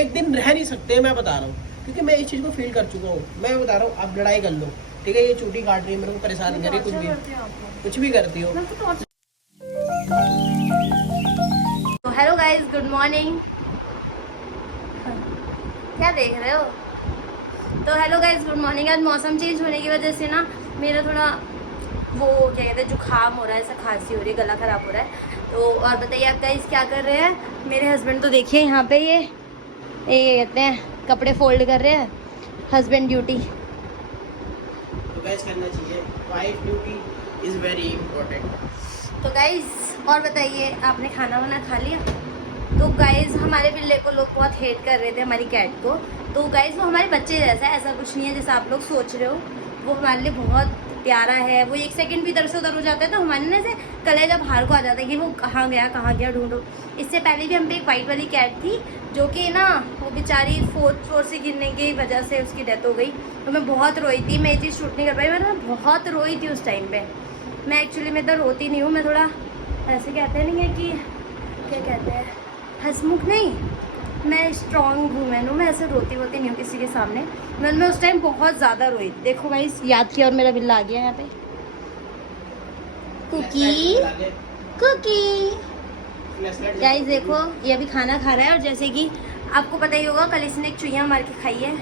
एक दिन रह नहीं सकते, मैं बता रहा हूँ, क्योंकि मैं इस चीज़ को फील कर चुका हूँ। मैं बता रहा हूँ, आप लड़ाई कर लो, ठीक है, ये चूटी काट रही है, मेरे को परेशान कर रही है, कुछ भी करती हो। तो हेलो गाइस, गुड मॉर्निंग। क्या देख रहे हो? तो हेलो गाइस, गुड मॉर्निंग। आज मौसम चेंज होने की वजह से ना मेरा थोड़ा वो क्या कहते हैं, जुकाम हो रहा है, ऐसा खांसी हो रही है, गला खराब हो रहा है। तो और बताइए आप गाइस क्या कर रहे हैं? मेरे हस्बैंड तो देखिए यहाँ पे ये कहते हैं कपड़े फोल्ड कर रहे हैं। हस्बैंड ड्यूटी तो गाइस करना चाहिए, wife duty is very important. तो गाइस और बताइए, आपने खाना वाना खा लिया? तो गाइस हमारे बिल्ले को लोग बहुत हेट कर रहे थे, हमारी कैट को। तो गाइस वो हमारे बच्चे जैसा है, ऐसा कुछ नहीं है जैसा आप लोग सोच रहे हो। वो हमारे लिए बहुत प्यारा है। वो एक सेकंड भी इधर से उधर हो जाता है तो हमारे ना ऐसे कलेजा बाहर को आ जाता है कि वो कहाँ गया ढूंढो। इससे पहले भी हम पे एक वाइट वाली कैट थी, जो कि ना वो बेचारी 4th फ्लोर से गिरने की वजह से उसकी डेथ हो गई। तो मैं बहुत रोई थी, मैं ये चीज़ शूट नहीं कर पाई, मैं ना बहुत रोई थी उस टाइम पे। मैं एक्चुअली मैं तो रोती नहीं हूँ, मैं थोड़ा ऐसे कहते नहीं है कि क्या कहते हैं, हंसमुख नहीं, मैं स्ट्रॉन्ग वूमेन हूँ, मैं ऐसे रोती वोती नहीं हूँ किसी के सामने। मैं उस टाइम बहुत ज़्यादा रोई। देखो गाइस, याद किया और मेरा बिल्ला आ गया यहाँ पे। कुकी कुकी गाइस देखो, ये अभी खाना खा रहा है। और जैसे कि आपको पता ही होगा, कल इसने एक चुईया मार के खाई है,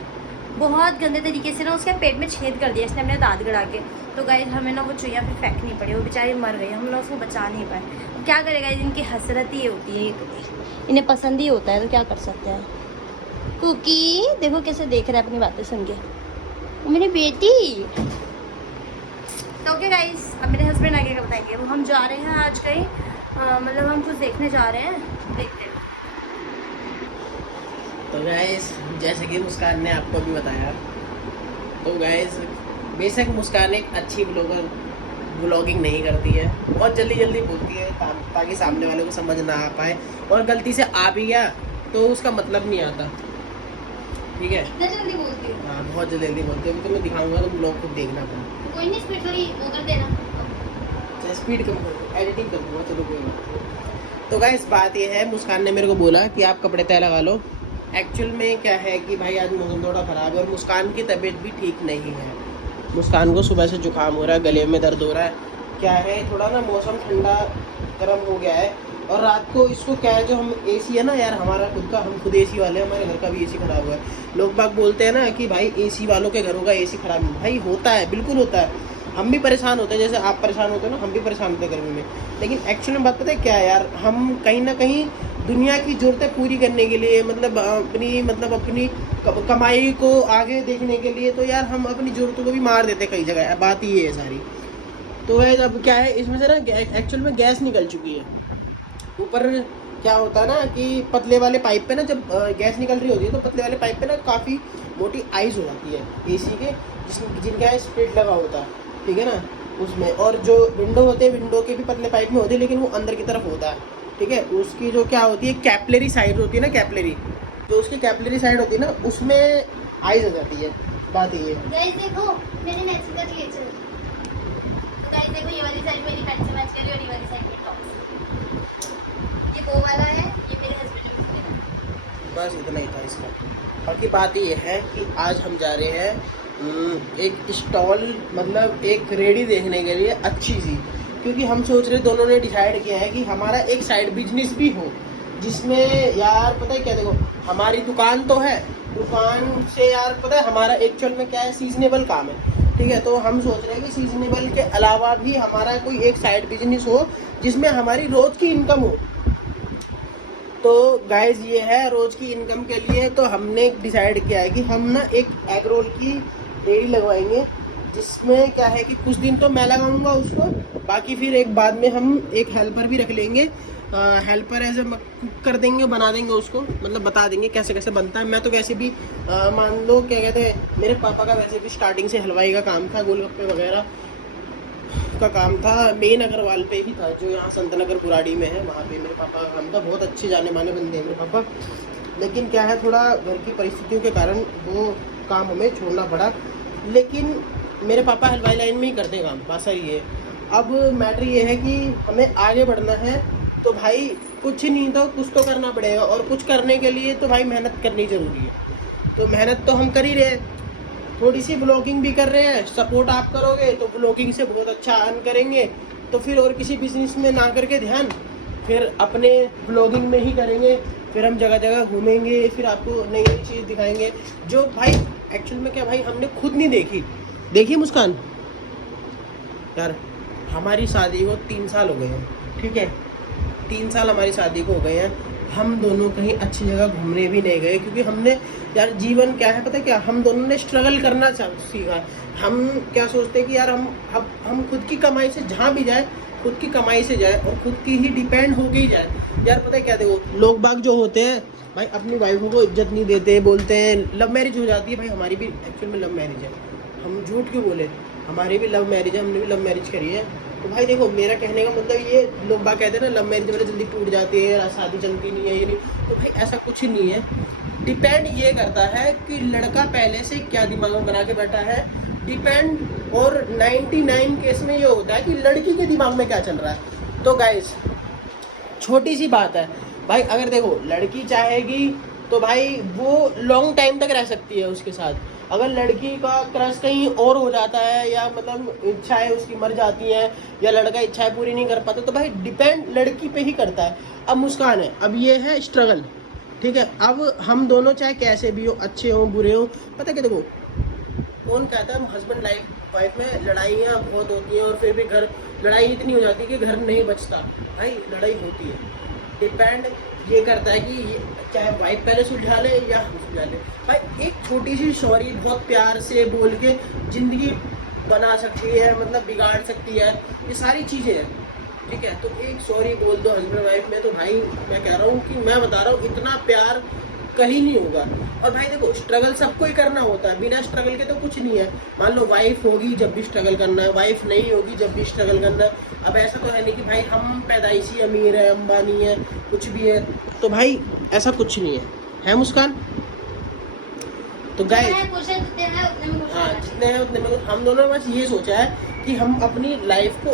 बहुत गंदे तरीके से ना, उसके पेट में छेद कर दिया इसने अपने दांत गड़ा के। तो गाइस हमें ना वो चुईया फिर फेंकनी पड़ी, वो बेचारी मर गई, हम ना उसको बचा नहीं पाए। क्या करेगा, इनकी हसरत ही होती है, इन्हें पसंद ही होता है, तो क्या कर सकते हैं। कुकी देखो कैसे देख रहा है अपनी बातें सुन के, मेरी बेटी। तो ओके गाइस, अब मेरे हस्बैंड आगे का बताएंगे। वो हम जा रहे हैं आज कहीं, मतलब हम कुछ देखने जा रहे हैं, देखते हैं। तो गाइस जैसे कि मुस्कान ने आपको भी बताया, तो गाइस बेशक मुस्कान एक अच्छी ब्लॉगिंग नहीं करती है, बहुत जल्दी जल्दी बोलती है ताकि सामने वाले को समझ ना आ पाए, और गलती से आ भी गया तो उसका मतलब नहीं आता, ठीक है। इतना जल्दी बोलती हूँ? हाँ बहुत जल्दी बोलती है, तो मैं दिखाऊंगा, तुम ब्लॉग को देखना पड़ेगा। कोई नहीं, स्पीड थोड़ी वो कर देना, स्पीड कम कर, एडिटिंग कर दूंगा, चलो कोई बात। तो गाइस बात ये है, मुस्कान ने मेरे को बोला कि आप कपड़े तय लगा लो। एक्चुअल में क्या है कि भाई आज मौसम थोड़ा ख़राब है और मुस्कान की तबीयत भी ठीक नहीं है। मुस्कान को सुबह से जुकाम हो रहा है, गले में दर्द हो रहा है। क्या है, थोड़ा ना मौसम ठंडा गर्म हो गया है, और रात को इसको क्या है, जो हम एसी है ना यार हमारा खुद का, हम खुद एसी वाले हैं, हमारे घर का भी एसी ख़राब हुआ है। लोग बाग बोलते हैं ना कि भाई एसी वालों के घरों का एसी ख़राब है, भाई होता है, बिल्कुल होता है। हम भी परेशान होते हैं, जैसे आप परेशान होते हो ना, हम भी परेशान होते हैं गर्मी में। लेकिन एक्चुअली में बात पता है क्या है यार, हम कहीं ना कहीं दुनिया की ज़रूरतें पूरी करने के लिए, मतलब अपनी कमाई को आगे देखने के लिए, तो यार हम अपनी ज़रूरतों को भी मार देते हैं कई जगह, बात ये है सारी। तो है अब क्या है, इसमें से ना एक्चुअल में गैस निकल चुकी है ऊपर। क्या होता है ना कि पतले वाले पाइप पे ना, जब गैस निकल रही होती है तो पतले वाले पाइप पे ना काफ़ी मोटी आइस हो जाती है एसी के, जिनका स्प्लिट लगा होता है, ठीक है ना, उसमें। और जो विंडो होते हैं, विंडो के भी पतले पाइप में होते हैं, लेकिन वो अंदर की तरफ होता है, ठीक है। उसकी जो क्या होती है, कैपलरी साइड होती है ना, कैपलरी, जो उसकी कैपलरी साइड होती है ना, उसमें आइस हो जाती है। बात ये है। गाइस देखो मेरे नेचुरल क्रिएचर। तो गाइस देखो, ये वाली साइड मेरी पैंट से मैच कर रही है और ये वाली साइड मेरी टॉप से। ये वो वाला है, ये मेरे हस्बैंड ने। बस इतना ही था इसका। बाकी बात ये है कि आज हम जा रहे हैं एक स्टॉल, मतलब एक रेडी देखने के लिए अच्छी सी, क्योंकि हम सोच रहे, दोनों ने डिसाइड किया है कि हमारा एक साइड बिजनेस भी हो, जिसमें यार पता है क्या, देखो हमारी दुकान तो है, दुकान से यार पता है हमारा एक्चुअल में क्या है, सीजनेबल काम है, ठीक है। तो हम सोच रहे हैं कि सीजनेबल के अलावा भी हमारा कोई एक साइड बिजनेस हो जिसमें हमारी रोज की इनकम हो। तो गाइज ये है, रोज की इनकम के लिए तो हमने डिसाइड किया है कि हम ना एक एग रोल की रेडी लगवाएंगे, जिसमें क्या है कि कुछ दिन तो मैं लगाऊंगा उसको, बाकी फिर एक बाद में हम एक हेल्पर भी रख लेंगे। हेल्पर ऐसे कुक कर देंगे, बना देंगे उसको, मतलब बता देंगे कैसे कैसे बनता है। मैं तो वैसे भी मान लो क्या कहते हैं, मेरे पापा का वैसे भी स्टार्टिंग से हलवाई का काम था, गोलगप्पे वगैरह का काम था, मेन अग्रवाल पे ही था, जो यहाँ संत नगर बुराड़ी में है, वहाँ पे मेरे पापा का काम था। बहुत अच्छे जाने माने बंदे हैं मेरे पापा, लेकिन क्या है थोड़ा घर की परिस्थितियों के कारण वो काम हमें छोड़ना पड़ा। लेकिन मेरे पापा हलवाई लाइन में ही करते काम, बात सही है। अब मैटर ये है कि हमें आगे बढ़ना है, तो भाई कुछ नहीं तो कुछ तो करना पड़ेगा, और कुछ करने के लिए तो भाई मेहनत करनी ज़रूरी है। तो मेहनत तो हम कर ही रहे हैं, थोड़ी सी ब्लॉगिंग भी कर रहे हैं, सपोर्ट आप करोगे तो ब्लॉगिंग से बहुत अच्छा अर्न करेंगे। तो फिर और किसी बिजनेस में ना करके ध्यान फिर अपने ब्लॉगिंग में ही करेंगे। फिर हम जगह जगह घूमेंगे, फिर आपको नई नई चीज़ दिखाएंगे जो भाई एक्चुअल में क्या भाई हमने खुद नहीं देखी। देखिए मुस्कान यार, हमारी शादी को 3 साल हो गए हैं, ठीक है, 3 साल हमारी शादी को हो गए हैं। हम दोनों कहीं अच्छी जगह घूमने भी नहीं गए, क्योंकि हमने यार जीवन क्या है पता है क्या, हम दोनों ने स्ट्रगल करना सीखा। हम क्या सोचते हैं कि यार हम खुद की कमाई से जहाँ भी जाए, खुद की कमाई से जाए और खुद की ही डिपेंड हो के ही जाए। यार पता है क्या, देखो लोग बाग जो होते हैं भाई अपनी वाइफों को इज्जत नहीं देते, बोलते हैं लव मैरिज हो जाती है। भाई हमारी भी एक्चुअल में लव मैरिज है, हम झूठ क्यों बोले, हमारी भी लव मैरिज है, हमने भी लव मैरिज करी है। तो भाई देखो मेरा कहने का मतलब ये, लोग बात कहते हैं ना लव मैरिज वाले जल्दी टूट जाती है, शादी चलती नहीं है, ये नहीं। तो भाई ऐसा कुछ नहीं है, डिपेंड ये करता है कि लड़का पहले से क्या दिमाग में बना के बैठा है, डिपेंड। और 99 केस में ये होता है कि लड़की के दिमाग में क्या चल रहा है। तो गाइस छोटी सी बात है भाई, अगर देखो लड़की चाहेगी तो भाई वो लॉन्ग टाइम तक रह सकती है उसके साथ। अगर लड़की का क्रश कहीं और हो जाता है, या मतलब इच्छाएं उसकी मर जाती हैं, या लड़का इच्छाएं पूरी नहीं कर पाता, तो भाई डिपेंड लड़की पे ही करता है। अब मुस्कान है, अब ये है स्ट्रगल, ठीक है। अब हम दोनों चाहे कैसे भी हो, अच्छे हो बुरे हो, पता है क्या, देखो कौन कहता है हस्बैंड वाइफ में लड़ाइयाँ बहुत होती हैं और फिर भी घर लड़ाई इतनी हो जाती है कि घर नहीं बचता। भाई लड़ाई होती है, डिपेंड ये करता है कि चाहे वाइफ पहले सुलझा ले या हम सुलझा ले। भाई एक छोटी सी सॉरी बहुत प्यार से बोल के ज़िंदगी बना सकती है, मतलब बिगाड़ सकती है, ये सारी चीज़ें हैं, ठीक है। तो एक सॉरी बोल दो हस्बैंड वाइफ में, तो भाई मैं कह रहा हूँ कि मैं बता रहा हूँ इतना प्यार कहीं नहीं होगा। और भाई देखो स्ट्रगल सबको ही करना होता है, बिना स्ट्रगल के तो कुछ नहीं है। मान लो वाइफ होगी जब भी स्ट्रगल करना है, वाइफ नहीं होगी जब भी स्ट्रगल करना है। अब ऐसा तो है नहीं कि भाई हम पैदाइशी अमीर है, अंबानी है, कुछ भी है, तो भाई ऐसा कुछ नहीं है मुस्कान। तो गाइस हाँ जितने हैं उतने में हम दोनों ने बस ये सोचा है कि हम अपनी लाइफ को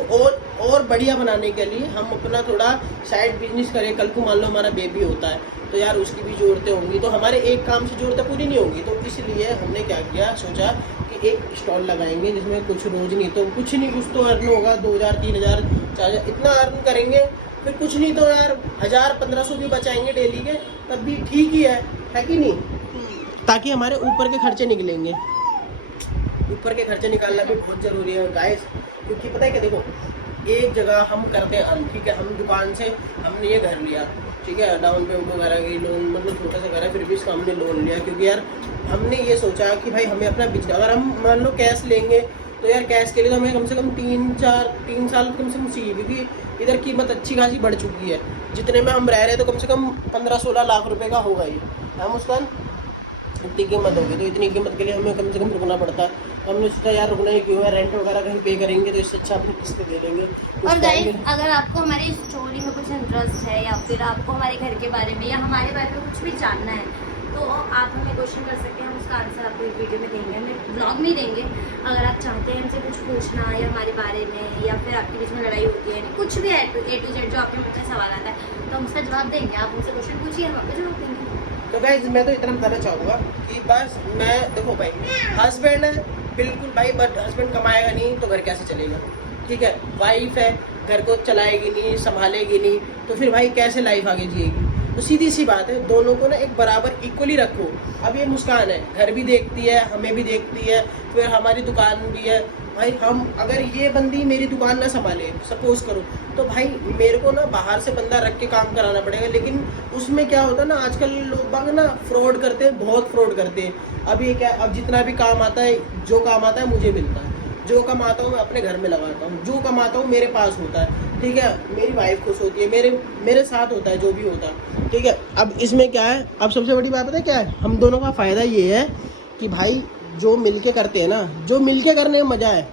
और बढ़िया बनाने के लिए हम अपना थोड़ा साइड बिजनेस करें। कल को मान लो हमारा बेबी होता है तो यार उसकी भी ज़रूरतें होंगी, तो हमारे एक काम से ज़रूरतें पूरी नहीं होंगी। तो इसलिए हमने क्या किया, सोचा कि एक स्टॉल लगाएंगे जिसमें कुछ रोज़ नहीं तो कुछ नहीं, कुछ तो अर्न होगा, 2000 3000 4000 इतना अर्न करेंगे। फिर कुछ नहीं तो यार 1000-1500 भी बचाएंगे डेली के, तब भी ठीक ही है कि नहीं, ताकि हमारे ऊपर के खर्चे निकलेंगे। ऊपर के खर्चे निकालना भी बहुत ज़रूरी है गाइस, क्योंकि पता है क्या, देखो एक जगह हम करते हैं अर्न, ठीक है, हम दुकान से हमने ये घर लिया, ठीक है, डाउन पेमेंट वगैरह की लोन, मतलब छोटा सा घर है, फिर भी इसका हमने लोन लिया, क्योंकि यार हमने ये सोचा कि भाई हमें अपना बिजनेस, अगर हम मान लो कैश लेंगे तो यार कैश के लिए तो हमें कम से कम 3 साल कम से कम चाहिए, क्योंकि इधर कीमत अच्छी खासी बढ़ चुकी है। जितने में हम रह रहे हैं तो कम से कम 15-16 लाख रुपए का होगा ही, है मुस्कान, इतनी कीमत होगी। तो इतनी कीमत के लिए हमें कम से कम रुकना पड़ता है। तो हमने सोचा यार रुकना ही क्यों है, रेंट वगैरह कहीं पे करेंगे तो इससे अच्छा अपनी किस्तें दे लेंगे। और गाइस अगर आपको हमारी स्टोरी में कुछ इंटरेस्ट है, या फिर आपको हमारे घर के बारे में या हमारे बारे में कुछ भी जानना है, तो आप हमें क्वेश्चन कर सकते हैं, हम उसका आंसर आपको एक वीडियो में देंगे, हमें ब्लॉग में देंगे। अगर आप चाहते हैं हमसे कुछ पूछना या हमारे बारे में, या फिर आपके बीच में लड़ाई होती है, कुछ भी है A to Z जो आपके मन में सवाल आता है, तो हम उसका जवाब देंगे। आप हमसे क्वेश्चन पूछिए, हम आपको जवाब देंगे। तो गाइस मैं तो इतना बताना चाहूँगा कि बस मैं देखो भाई हस्बैंड है बिल्कुल भाई, बट हस्बैंड कमाएगा नहीं तो घर कैसे चलेगा, ठीक है। वाइफ है घर को चलाएगी नहीं, संभालेगी नहीं, तो फिर भाई कैसे लाइफ आगे जिएगी। तो सीधी सी बात है, दोनों को ना एक बराबर इक्वली रखो। अब ये मुस्कान है, घर भी देखती है, हमें भी देखती है, फिर हमारी दुकान भी है। भाई हम अगर ये बंदी मेरी दुकान ना संभाले सपोज करो, तो भाई मेरे को ना बाहर से बंदा रख के काम कराना पड़ेगा। लेकिन उसमें क्या होता है ना, आजकल लोग बाग ना फ्रॉड करते हैं, बहुत फ्रॉड करते हैं। अब ये क्या, अब जितना भी काम आता है, जो काम आता है मुझे मिलता है, जो कमाता हूँ मैं अपने घर में लगाता हूँ, जो कमाता हूँ मेरे पास होता है, ठीक है। मेरी वाइफ खुश होती है, मेरे साथ होता है जो भी होता है, ठीक है। अब इसमें क्या है, अब सबसे बड़ी बात पता है क्या है, हम दोनों का फ़ायदा ये है कि भाई जो मिलके करते हैं ना, जो मिलके करने में मज़ा है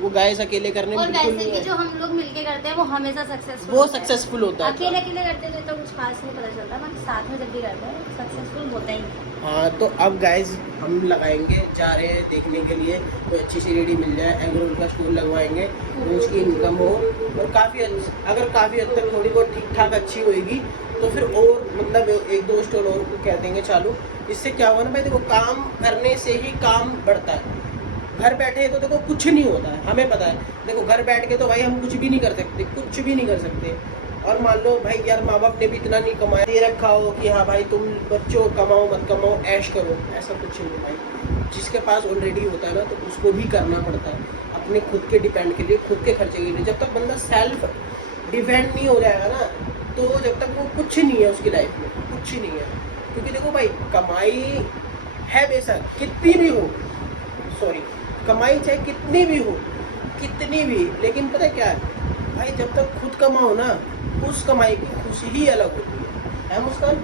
वो गाइस अकेले करने में बिल्कुल नहीं है। और वैसे भी जो हम लोग मिलके करते हैं वो हमेशा सक्सेसफुल होता है। अकेले करते हैं तो कुछ खास नहीं पता चलता, बट साथ में जब भी करते हैं सक्सेसफुल होता ही है। हाँ तो अब गाइज हम लगाएंगे, जा रहे हैं देखने के लिए कोई अच्छी सी रेडी मिल जाए, एग रोल का स्टॉल लगवाएंगे तो उसकी इनकम हो, और अगर काफ़ी हद तक थोड़ी बहुत ठीक ठाक अच्छी होएगी तो फिर और मतलब एक दो स्टॉल और को कह देंगे चालू। इससे क्या होगा ना भाई, देखो काम करने से ही काम बढ़ता है। घर बैठे तो देखो कुछ नहीं होता है, हमें पता है। देखो घर बैठ के तो भाई हम कुछ भी नहीं कर सकते, कुछ भी नहीं कर सकते। और मान लो भाई यार माँ बाप ने भी इतना नहीं कमाया, दे रखा हो कि हाँ भाई तुम बच्चों कमाओ मत कमाओ ऐश करो, ऐसा कुछ नहीं भाई। जिसके पास ऑलरेडी होता है ना तो उसको भी करना पड़ता है अपने खुद के डिपेंड के लिए, खुद के खर्चे के लिए। जब तक बंदा सेल्फ डिपेंड नहीं हो जाएगा ना, तो जब तक वो कुछ नहीं है उसकी लाइफ में, कुछ नहीं है। क्योंकि देखो भाई कमाई है बेशक कितनी भी हो, सॉरी कमाई चाहे कितनी भी हो, कितनी भी, लेकिन पता है क्या है भाई, जब तक खुद कमाओ ना उस कमाई की खुशी ही अलग होती है मुस्कान।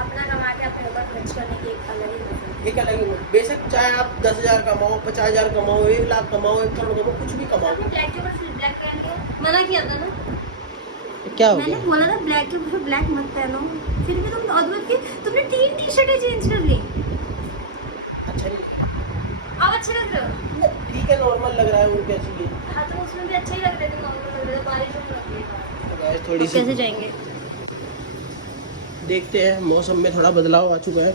अपना कमा के अपने ऊपर खर्च करने की एक अलग ही बेशक चाहे आप 10,000 कमाओ, 50,000 कमाओ, 1 लाख कमाओ, 1 करोड़ कमाओ, कुछ भी कमाओ। आपने ब्लैक के ऊपर ब्लैक पहन लिया, मना किया था ना, क्या हो मैंने गया? बोला था ब्लैक के ऊपर ब्लैक मत पहनो, फिर भी तुम अद्भुत की तुमने 3 टी-शर्टें चेंज कर ली। अच्छा नहीं, अब अच्छे लग रहे हो। ठीक है नॉर्मल लग रहा है, और क्या चाहिए। हाँ तो उसमें भी अच्छे ही लग रहे थे, नॉर्मल लग रहे थे, बारिश हो रही है। तो गाइस थोड़ी सी कैसे जाएंगे देखते हैं, मौसम में थोड़ा बदलाव आ चुका है।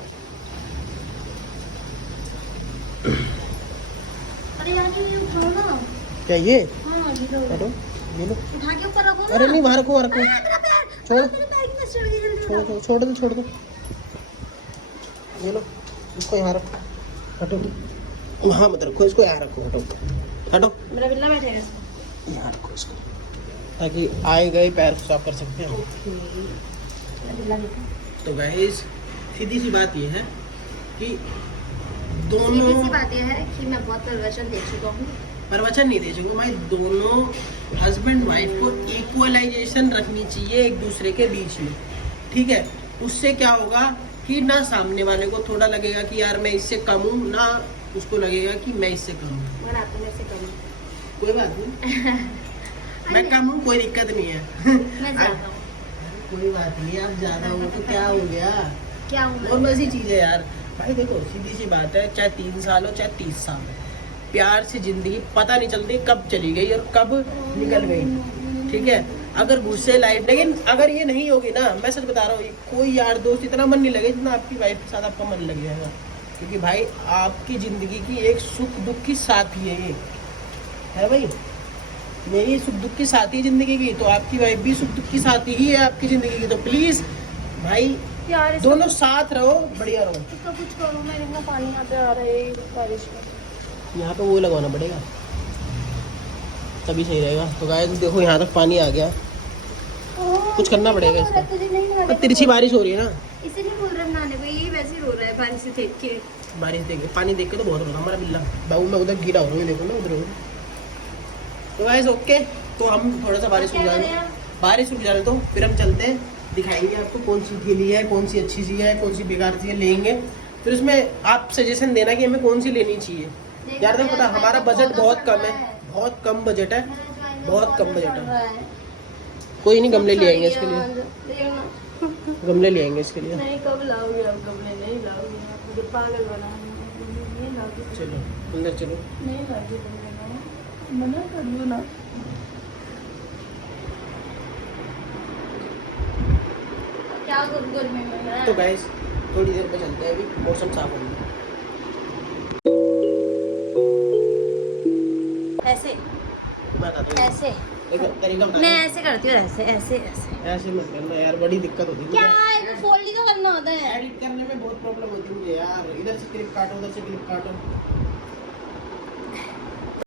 अरे यार ये उठाओ ना। क्या ये? हाँ ये लो, हेलो ये लो। उठा के ऊपर रखो ना। अरे नहीं, वहाँ रखो, वहाँ रखो। मेरा पैर, छोड़। मेरे पैर की नस चढ़ गई, जल्दी छोड़ उठाओ। दो, छोड़ दो। ये लो, इसको यहाँ रखो, हटो। वहाँ मत रखो, इसको यहाँ रखो, हटो। मेरा बिल्ला बैठेगा इसमें। यहाँ रखो इसको, ताकि आए गए पैर साफ कर सकते हैं हम। मेरा बिल्ला देखो। तो गाइस सीधी सी बात ये है कि सीधी दोनों सी बात यह है कि मैं बहुत प्रवचन दे चुका हूँ। प्रवचन नहीं दे चुके भाई, दोनों हस्बैंड वाइफ को इक्वलाइजेशन रखनी चाहिए एक दूसरे के बीच में, ठीक है। उससे क्या होगा कि ना सामने वाले को थोड़ा लगेगा कि यार मैं इससे कम हूँ, ना उसको लगेगा कि मैं इससे कम हूँ। मगर आप तो मेरे से कम हो। कोई बात नहीं, मैं कम हूँ, कोई दिक्कत नहीं है। मैं ज्यादा हूँ। कोई बात नहीं, आप ज्यादा हो तो क्या हो गया, क्या हूँ मैं? नॉर्मल सी चीज है यार। भाई देखो सीधी सी बात है, चाहे 3 साल हो चाहे 30 साल हो, प्यार से जिंदगी पता नहीं चलती कब चली गई और कब निकल गई, ठीक है। अगर गुस्से लाइफ, लेकिन अगर ये नहीं होगी ना, मैं सच बता रहा हूँ, कोई यार दोस्त इतना मन नहीं लगे जितना आपकी वाइफ के साथ आपका मन लग जाएगा। क्योंकि भाई आपकी जिंदगी की एक सुख दुख की साथी है ये, है भाई। मेरी सुख दुख की साथी जिंदगी की, तो आपकी वाइफ भी सुख दुख की साथी ही है आपकी जिंदगी की। तो प्लीज भाई यार दोनों साथ रहो, बढ़िया रहो। इसका कुछ करो, मैं इतना पानी यहाँ पे आ रहा है बारिश का। यहाँ पे वो लगवाना पड़ेगा तभी सही रहेगा। तो गाइस देखो यहाँ तक पानी आ गया, कुछ करना पड़ेगा इसका। तुझे नहीं नहाने पर को तिरछी बोल- बारिश हो रही है ना, इसीलिए बोल रहा है नहाने को, ये वैसे ही रो रहा है बारिश से देख के। बारिश देख के, पानी देख के तो बहुत रोता हमारा बिल्ला। बाबू मैं उधर गिरा हूँ, देखो ना उधर। तो गाइस ओके, तो हम थोड़ा सा बारिश रुक जाने, बारिश रुक जाने तो फिर हम चलते हैं, दिखाएंगे आपको कौन सी खेली है, कौन सी अच्छी सी है, कौन सी बेकार सी है, लेंगे। फिर उसमें आप सजेशन देना कि हमें कौन सी लेनी चाहिए। यार देखो पता हमारा बजट बहुत कम है, बहुत कम बजट है, बहुत कम बजट है। कोई नहीं, गमले ले आएंगे इसके लिए, गमले ले आएंगे इसके लिए। नहीं कब लाओगे आप गमले? नहीं लाओगे आप, मुझे पागल बनाना, नहीं लाओगे। चलो अंदर चलो। नहीं लाओगे गमले, मना कर दो ना। क्या करूँ गर्मी में मैं? तो गाइस थोड़ी देर में चलते हैं, अभी मौसम साफ हो गया। ऐसे बता दो ऐसे एक तरीका बता मैं दो। ऐसे करती हूँ, ऐसे ऐसे ऐसे। ऐसे मत करना यार, बड़ी दिक्कत होती है क्या मुझे। है, फोल्ड ही तो करना होता है। एडिट करने में बहुत प्रॉब्लम होती है मुझे यार, इधर से क्लिप काटो, उधर से क्लिप काटो।